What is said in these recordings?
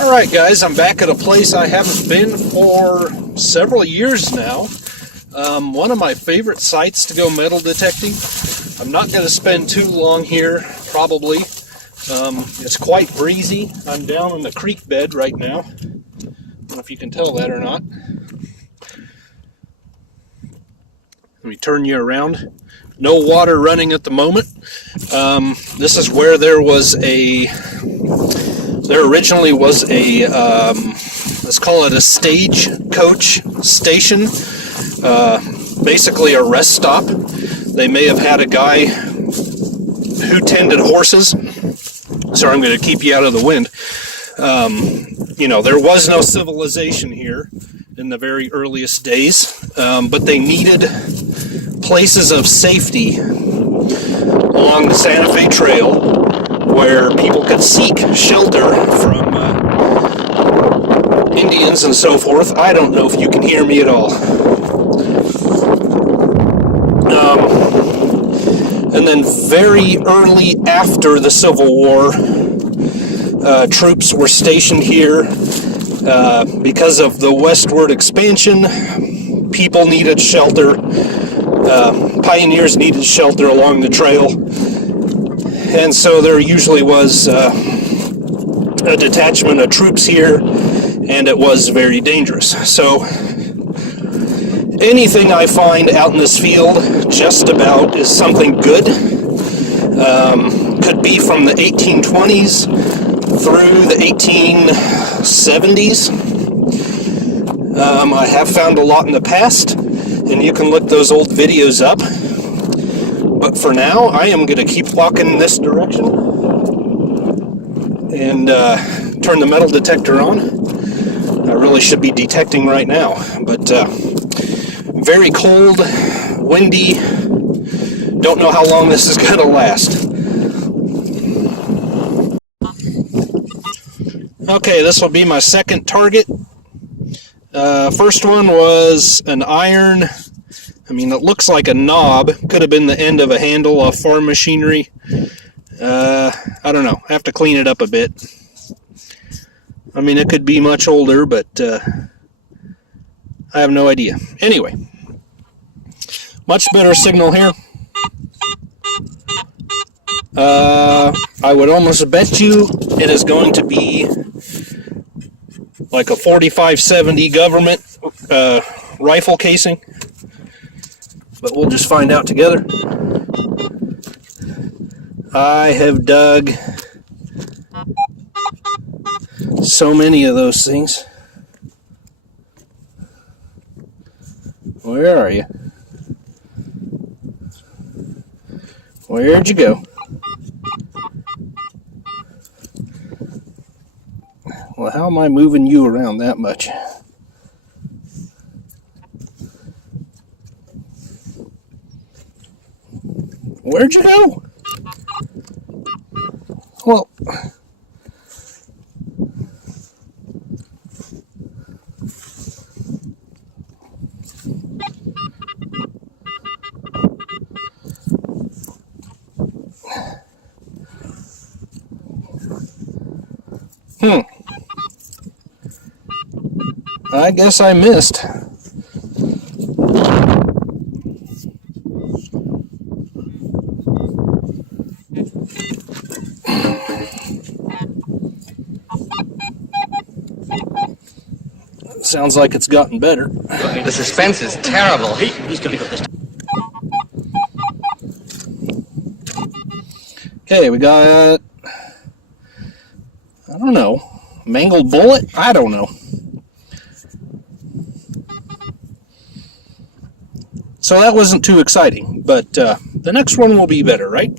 Alright guys, I'm back at a place I haven't been for several years now. One of my favorite sites to go metal detecting. I'm not going to spend too long here, probably. It's quite breezy. I'm down in the creek bed right now. I don't know if you can tell that or not. Let me turn you around. No water running at the moment. This is where there originally was a, let's call it a stagecoach station, basically a rest stop. They may have had a guy who tended horses. Sorry, I'm going to keep you out of the wind. You know, there was no civilization here in the very earliest days, but they needed places of safety along the Santa Fe Trail where people could seek shelter from Indians and so forth. I don't know if you can hear me at all. And then very early after the Civil War, troops were stationed here because of the westward expansion. People needed shelter. Pioneers needed shelter along the trail, and so there usually was a detachment of troops here, and it was very dangerous. So anything I find out in this field, just about, is something good. Could be from the 1820s through the 1870s. I have found a lot in the past, and you can look those old videos up. But for now, I am going to keep walking in this direction and turn the metal detector on. I really should be detecting right now, but very cold, windy. Don't know how long this is going to last. Okay, this will be my second target. First one was an iron. I mean, it looks like a knob. Could have been the end of a handle of farm machinery. I don't know. I have to clean it up a bit. I mean, it could be much older, but I have no idea. Anyway, much better signal here. I would almost bet you it is going to be like a 4570 government rifle casing. But we'll just find out together. I have dug so many of those things. Where are you? Where'd you go? Well, how am I moving you around that much? Where'd you go? Well, I guess I missed. Sounds like it's gotten better. The suspense is terrible. He's going to go this time. Okay, we got, I don't know, mangled bullet? I don't know. So that wasn't too exciting, but the next one will be better, right?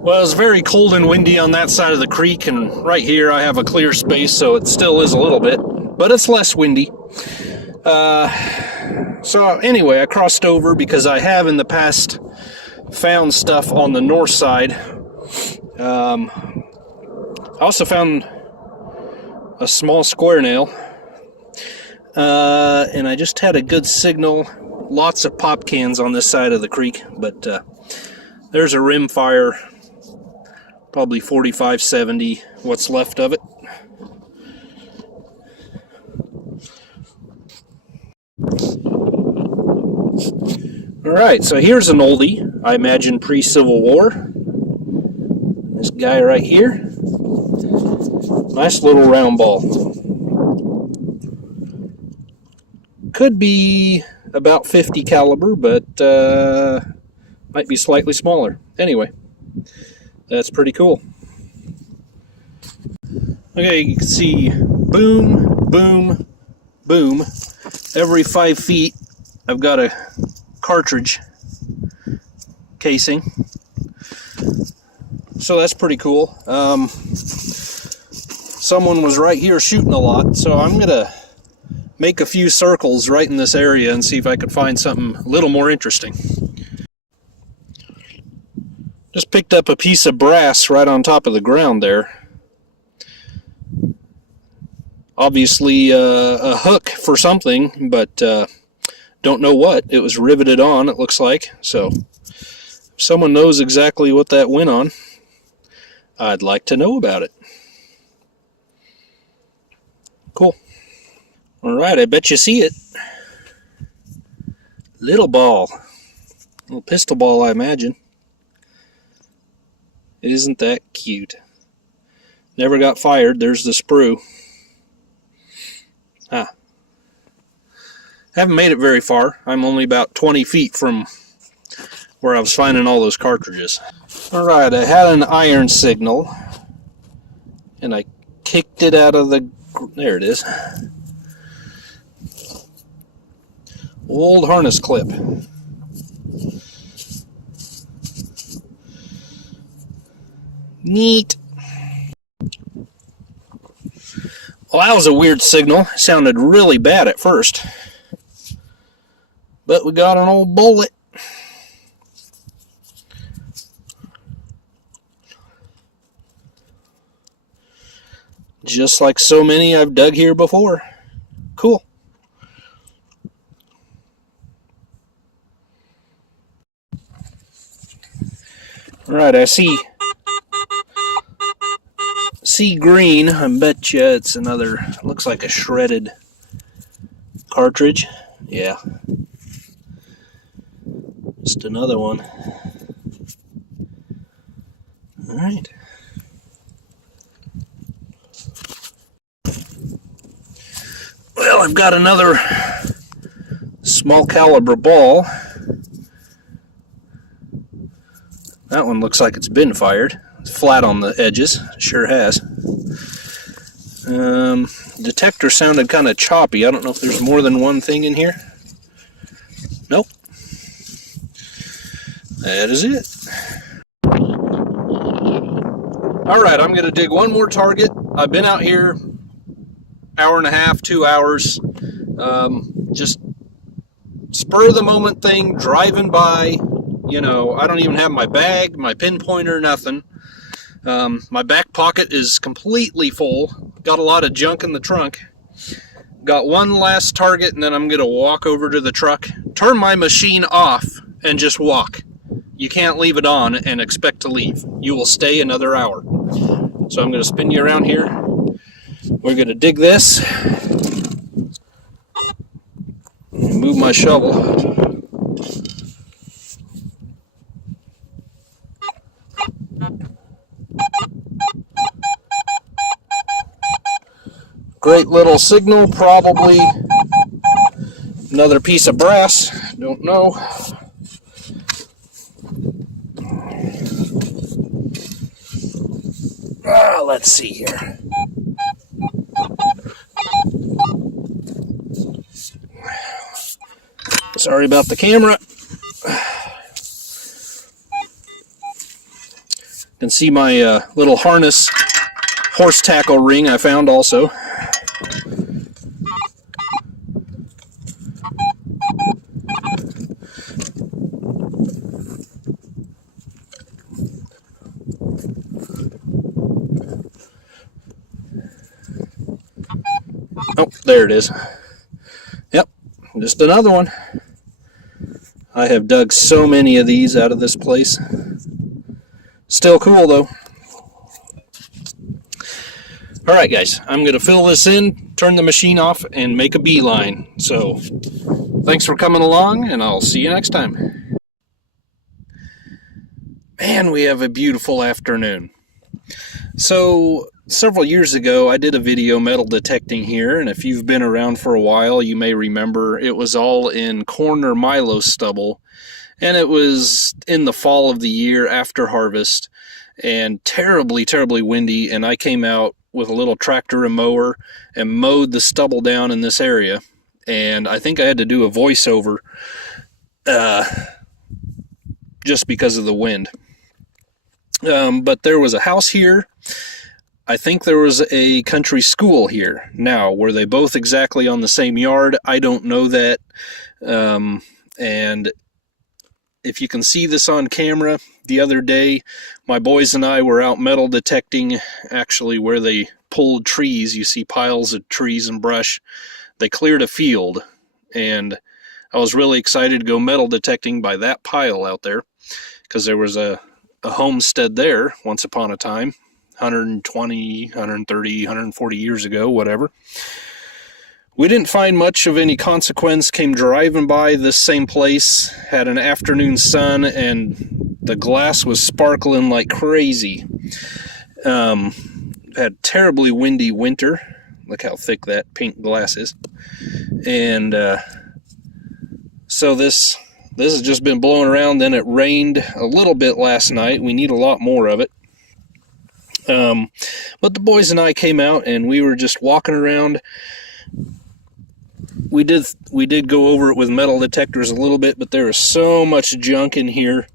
Well, it's very cold and windy on that side of the creek, and right here I have a clear space, so it still is a little bit, but it's less windy. So anyway, I crossed over because I have in the past found stuff on the north side. I also found a small square nail, and I just had a good signal lots of pop cans on this side of the creek, but there's a rim fire, probably 45-70, what's left of it. Alright, so here's an oldie, I imagine pre-Civil War. This guy right here. Nice little round ball. Could be about 50 caliber, but might be slightly smaller. Anyway, that's pretty cool. Okay, you can see boom, boom, boom. Every 5 feet, I've got a cartridge casing. So that's pretty cool. Someone was right here shooting a lot, so I'm going to make a few circles right in this area and see if I could find something a little more interesting. Just picked up a piece of brass right on top of the ground there. Obviously a hook for something, but don't know what. It was riveted on, it looks like. So if someone knows exactly what that went on, I'd like to know about it. Cool. Alright, I bet you see it. Little ball. Little pistol ball, I imagine. Isn't that cute? Never got fired. There's the sprue. Ah. Haven't made it very far. I'm only about 20 feet from where I was finding all those cartridges. Alright, I had an iron signal. And I kicked it out of the... There it is. Old harness clip. Neat. Well, that was a weird signal. It sounded really bad at first. But we got an old bullet. Just like so many I've dug here before. Cool. Alright, I see green. I bet you it's another, looks like a shredded cartridge. Yeah. Just another one. Alright. Well, I've got another small caliber ball. That one looks like it's been fired. It's flat on the edges. It sure has. Detector sounded kind of choppy. I don't know if there's more than one thing in here. Nope. That is it. Alright, I'm going to dig one more target. I've been out here hour and a half, 2 hours. Just spur of the moment thing, driving by. You know, I don't even have my bag, my pinpointer, nothing. My back pocket is completely full. Got a lot of junk in the trunk. Got one last target, and then I'm going to walk over to the truck, turn my machine off, and just walk. You can't leave it on and expect to leave. You will stay another hour. So I'm going to spin you around here. We're going to dig this. Move my shovel. Great little signal, probably another piece of brass, don't know. Let's see here. Sorry about the camera. You can see my little harness horse tackle ring I found also. Oh, there it is. Yep, just another one. I have dug so many of these out of this place. Still cool though. Alright guys, I'm going to fill this in, turn the machine off, and make a beeline. So, thanks for coming along, and I'll see you next time. Man, we have a beautiful afternoon. So, several years ago, I did a video metal detecting here, and if you've been around for a while, you may remember it was all in corn or milo stubble, and it was in the fall of the year after harvest, and terribly, terribly windy, and I came out with a little tractor and mower and mowed the stubble down in this area, and I think I had to do a voiceover just because of the wind. But there was a house here. I think there was a country school here. Now, were they both exactly on the same yard? I don't know that. And if you can see this on camera, the other day, my boys and I were out metal detecting, actually where they pulled trees. You see piles of trees and brush. They cleared a field, and I was really excited to go metal detecting by that pile out there, because there was a homestead there once upon a time, 120, 130, 140 years ago, whatever. We didn't find much of any consequence. Came driving by this same place, had an afternoon sun, and the glass was sparkling like crazy. Had terribly windy winter. Look how thick that pink glass is. And so this has just been blowing around. Then it rained a little bit last night. We need a lot more of it. But the boys and I came out, and we were just walking around. We did go over it with metal detectors a little bit, but there is so much junk in here.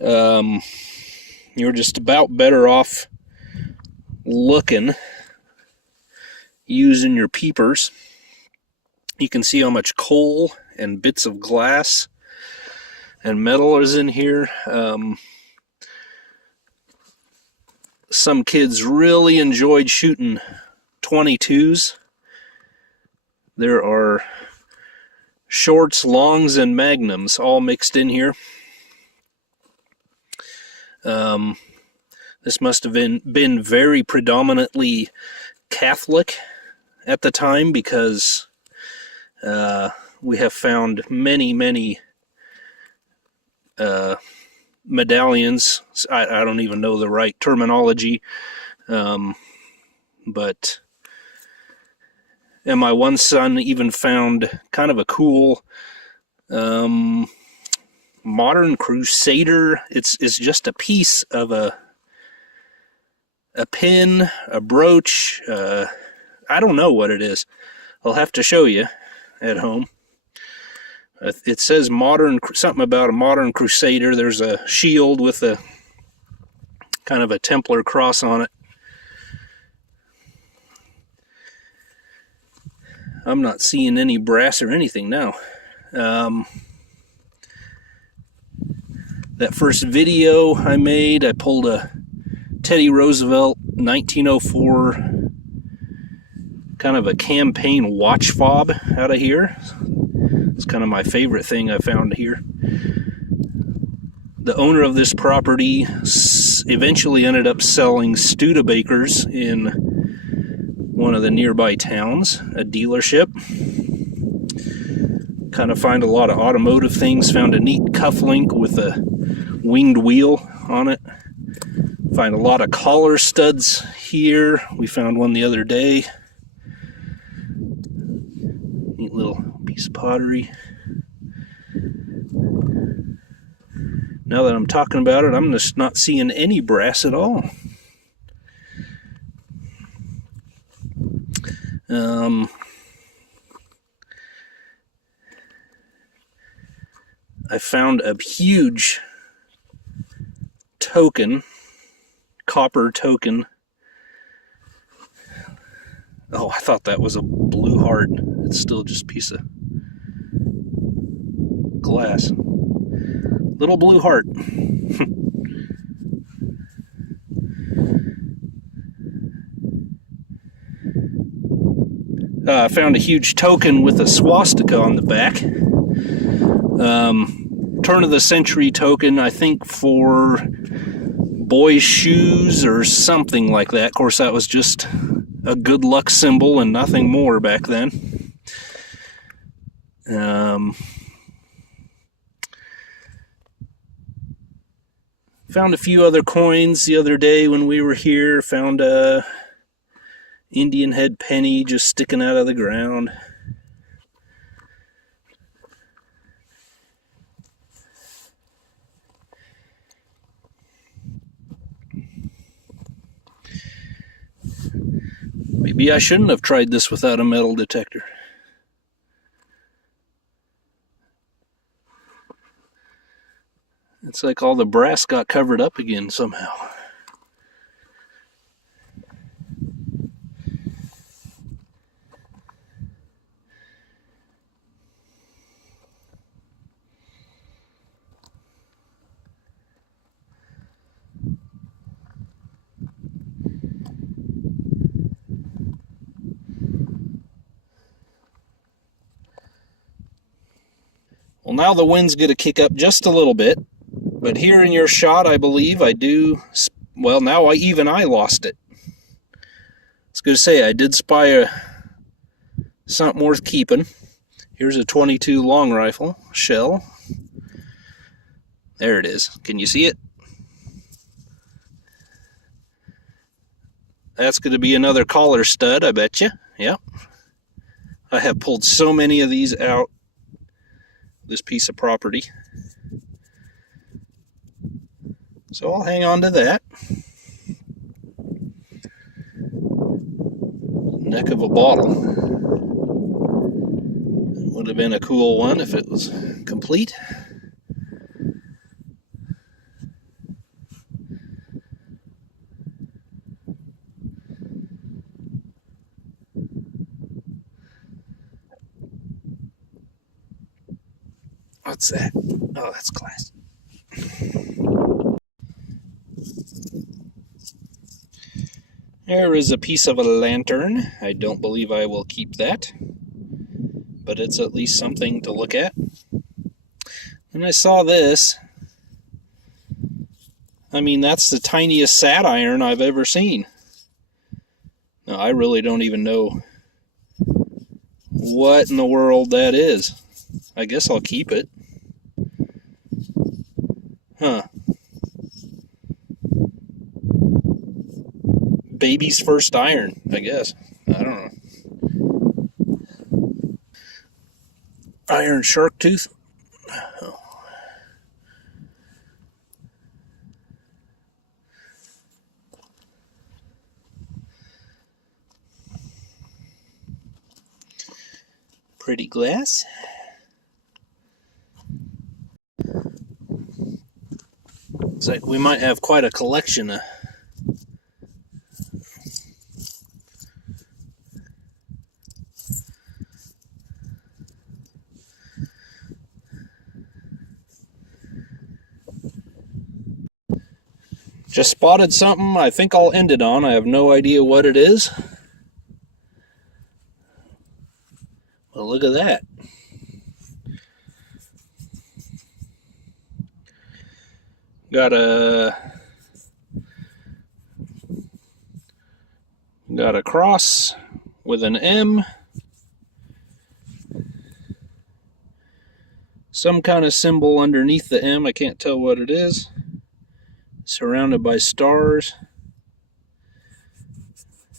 You're just about better off looking, using your peepers. You can see how much coal and bits of glass and metal is in here. Some kids really enjoyed shooting 22s. There are shorts, longs, and magnums all mixed in here. This must have been very predominantly Catholic at the time, because we have found many medallions. I don't even know the right terminology, but... And my one son even found kind of a cool modern crusader. It's just a piece of a pin, a brooch. I don't know what it is. I'll have to show you at home. It says something about a modern crusader. There's a shield with a kind of a Templar cross on it. I'm not seeing any brass or anything now. That first video I made, I pulled a Teddy Roosevelt 1904 kind of a campaign watch fob out of here. It's kind of my favorite thing I found here. The owner of this property eventually ended up selling Studebakers in one of the nearby towns, a dealership. Kind of find a lot of automotive things. Found a neat cufflink with a winged wheel on it. Find a lot of collar studs here. We found one the other day. Neat little piece of pottery. Now that I'm talking about it, I'm just not seeing any brass at all. I found a huge token, copper token. Oh, I thought that was a blue heart. It's still just a piece of glass. Little blue heart. I found a huge token with a swastika on the back. turn of the century token, I think for boys' shoes or something like that. Of course, that was just a good luck symbol and nothing more back then. Found a few other coins the other day when we were here. Found a Indian head penny just sticking out of the ground. Maybe I shouldn't have tried this without a metal detector. It's like all the brass got covered up again somehow. Well, now the wind's going to kick up just a little bit, but here in your shot, I believe I do, well, now I lost it. I was going to say, I did spy something worth keeping. Here's a 22 long rifle shell. There it is. Can you see it? That's going to be another collar stud, I bet you. Yep. I have pulled so many of these out this piece of property. So I'll hang on to that. Neck of a bottle. Would have been a cool one if it was complete. What's that? Oh, that's glass. There is a piece of a lantern. I don't believe I will keep that, but it's at least something to look at. And I saw this. I mean, that's the tiniest sat iron I've ever seen. Now, I really don't even know what in the world that is. I guess I'll keep it. Huh. Baby's first iron, I guess. I don't know. Iron shark tooth. Oh. Pretty glass. Looks like we might have quite a collection of just spotted something I think I'll end it on. I have no idea what it is. Well, look at that. Got a cross with an M. Some kind of symbol underneath the M. I can't tell what it is. Surrounded by stars.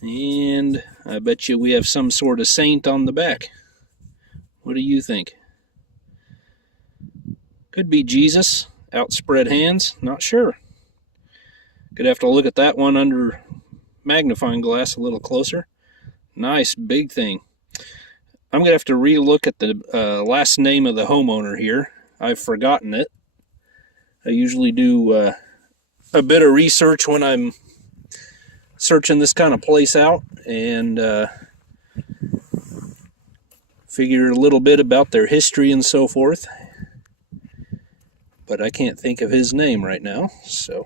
And I bet you we have some sort of saint on the back. What do you think? Could be Jesus. Outspread hands. Not sure. Could have to look at that one under magnifying glass a little closer. Nice big thing. I'm going to have to re-look at the last name of the homeowner here. I've forgotten it. I usually do a bit of research when I'm searching this kind of place out and figure a little bit about their history and so forth. But I can't think of his name right now, so...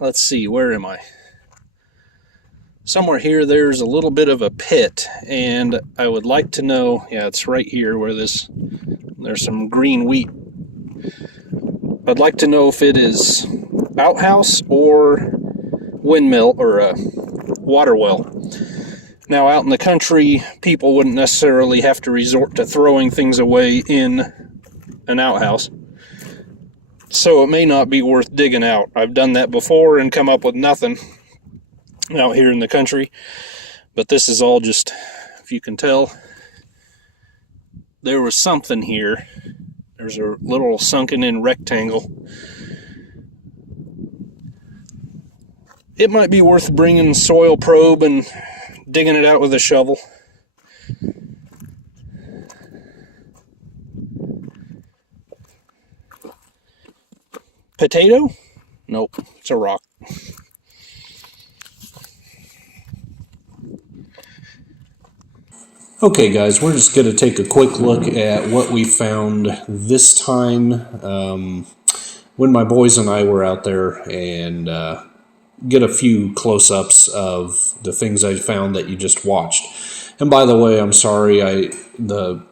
let's see, where am I? somewhere here there's a little bit of a pit, and I would like to know, yeah, it's right here where there's some green wheat. I'd like to know if it is outhouse or windmill or a water well. Now, out in the country, people wouldn't necessarily have to resort to throwing things away in an outhouse, so it may not be worth digging out. I've done that before and come up with nothing out here in the country, but this is all just, if you can tell, there was something here. There's a little sunken in rectangle. It might be worth bringing soil probe and digging it out with a shovel. Potato? Nope, it's a rock. Okay guys, we're just going to take a quick look at what we found this time when my boys and I were out there, and get a few close-ups of the things I found that you just watched. And by the way, I'm sorry, the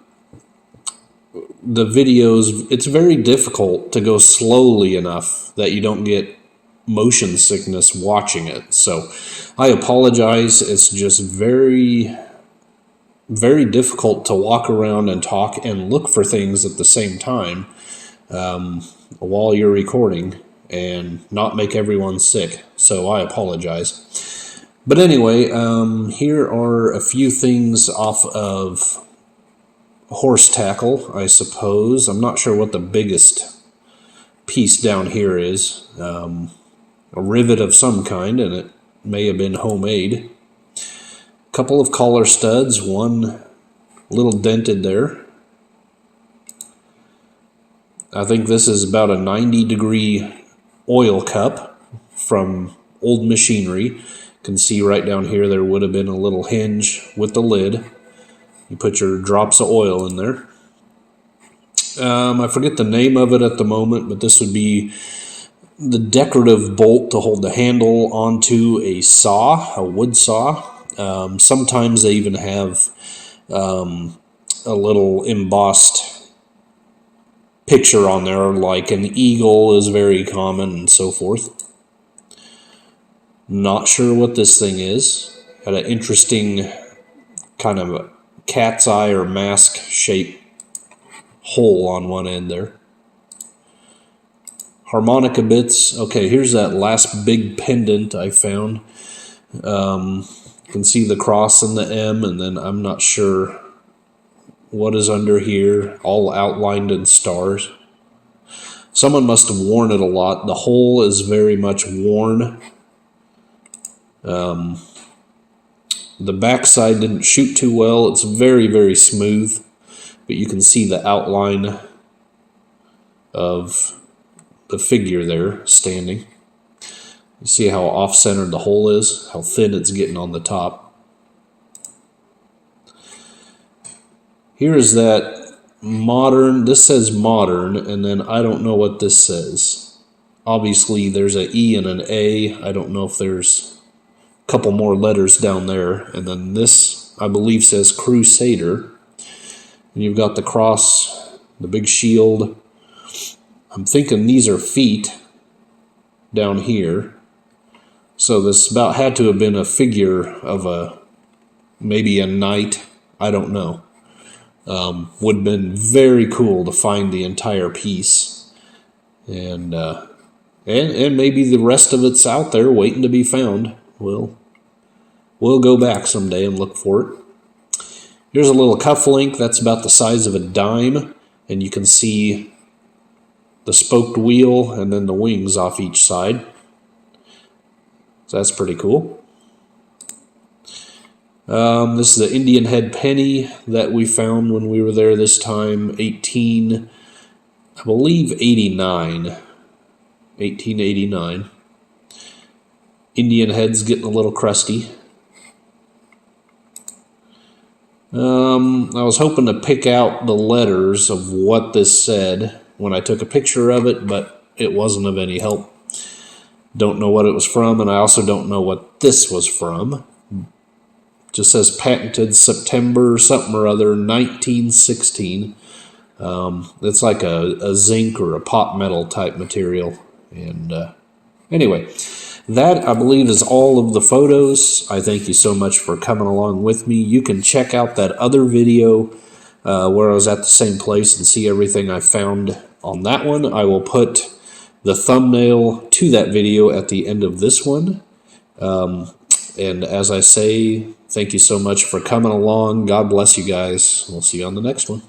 videos, it's very difficult to go slowly enough that you don't get motion sickness watching it. So I apologize. It's just very difficult to walk around and talk and look for things at the same time while you're recording and not make everyone sick. So I apologize. But anyway, here are a few things off of horse tackle, I suppose. I'm not sure what the biggest piece down here is. A rivet of some kind, and it may have been homemade. Couple of collar studs, one a little dented there. I think this is about a 90-degree oil cup from old machinery. You can see right down here there would have been a little hinge with the lid. You put your drops of oil in there. I forget the name of it at the moment, but this would be the decorative bolt to hold the handle onto a saw, a wood saw. Sometimes they even have a little embossed picture on there, like an eagle is very common and so forth. Not sure what this thing is. Had an interesting kind of a cat's eye or mask shaped hole on one end there. Harmonica bits. Okay, here's that last big pendant I found. You can see the cross and the M, and then I'm not sure what is under here, all outlined in stars. Someone must have worn it a lot. The hole is very much worn. The backside didn't shoot too well. It's very smooth, but you can see the outline of the figure there standing. You see how off-centered the hole is, how thin it's getting on the top. Here is that modern, this says modern, and then I don't know what this says. Obviously there's an E and an A. I don't know if there's a couple more letters down there. And then this, I believe, says Crusader. And you've got the cross, the big shield. I'm thinking these are feet down here. So this about had to have been a figure of maybe a knight. I don't know. Would have been very cool to find the entire piece, and maybe the rest of it's out there waiting to be found. We'll go back someday and look for it. Here's a little cufflink that's about the size of a dime, and you can see the spoked wheel and then the wings off each side. So that's pretty cool. This is the Indian head penny that we found when we were there this time, 1889. Indian head's getting a little crusty. I was hoping to pick out the letters of what this said when I took a picture of it, but it wasn't of any help. Don't know what it was from, and I also don't know what this was from. just says patented September something or other 1916. It's like a zinc or a pot metal type material. And anyway, that I believe is all of the photos. I thank you so much for coming along with me. You can check out that other video where I was at the same place and see everything I found on that one. I will put the thumbnail to that video at the end of this one. And as I say, thank you so much for coming along. God bless you guys. We'll see you on the next one.